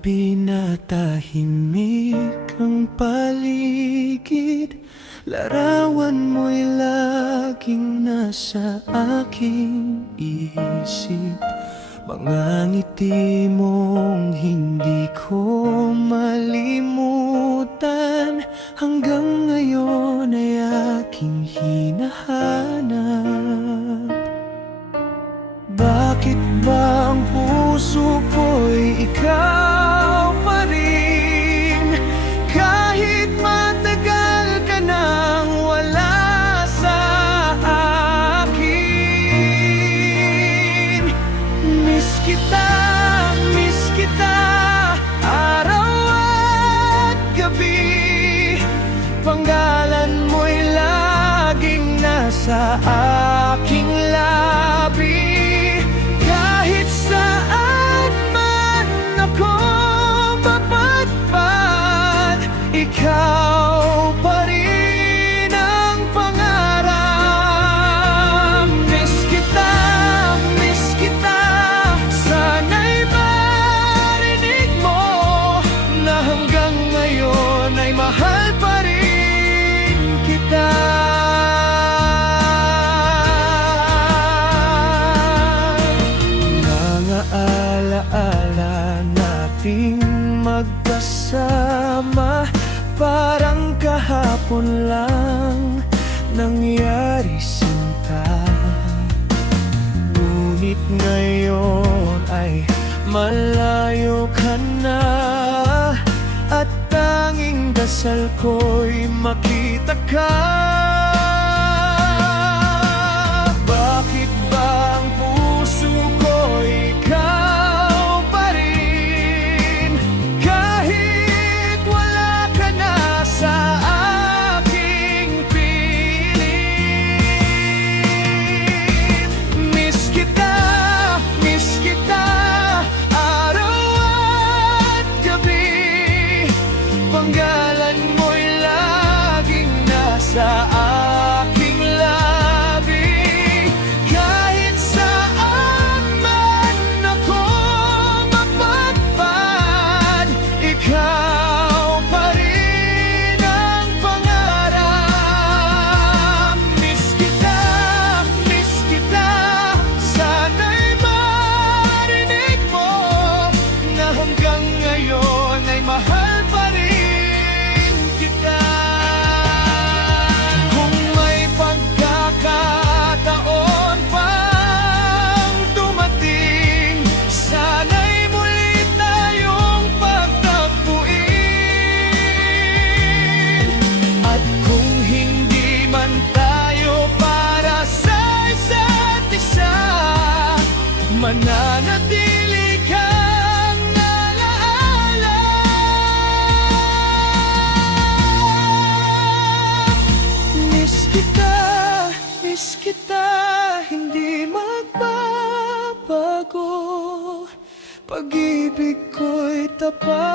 pinatahimik ang paligid, larawan mo'y laging nasa aking isip. Mga ngiti mong hindi ko malimutan, hanggang ngayon ay aking hinahanap. Bakit ba ang puso ko'y ikaw pa rin, kahit matagal ka nang wala sa akin? Miss kita, araw at gabi. Panggalan mo'y laging nasa aking labi. Kahit saan man ako mapadpad, ikaw pa rin ang pangarap. Miss kita, sana'y marinig mo na hanggang ngayon ay mahal pa rin kita. Alaala nating magkasama, parang kahapon lang nangyari sinta. Ngunit ngayon ay malayo ka na, at tanging dasal ko'y makita ka. Bakit ba ang puso ko'y ikaw pa rin, kahit wala ka na sa aking piling? Miss kita, araw at gabi. Panggalan mo'y laging nasa aking labi. Kahit saan man ako mapadpad, ikaw pa rin ang pangarap. Miss kita, sana'y marinig mo na hanggang ngayon ay mahal pa rin kita. Kung may pagkakataon pang dumating, sana'y muli tayong pagtagpuin. At kung hindi man tayo para sa isa't isa, mananatili kang alaala. Miss kita, hindi magbabago. Pag-ibig ko'y tapat.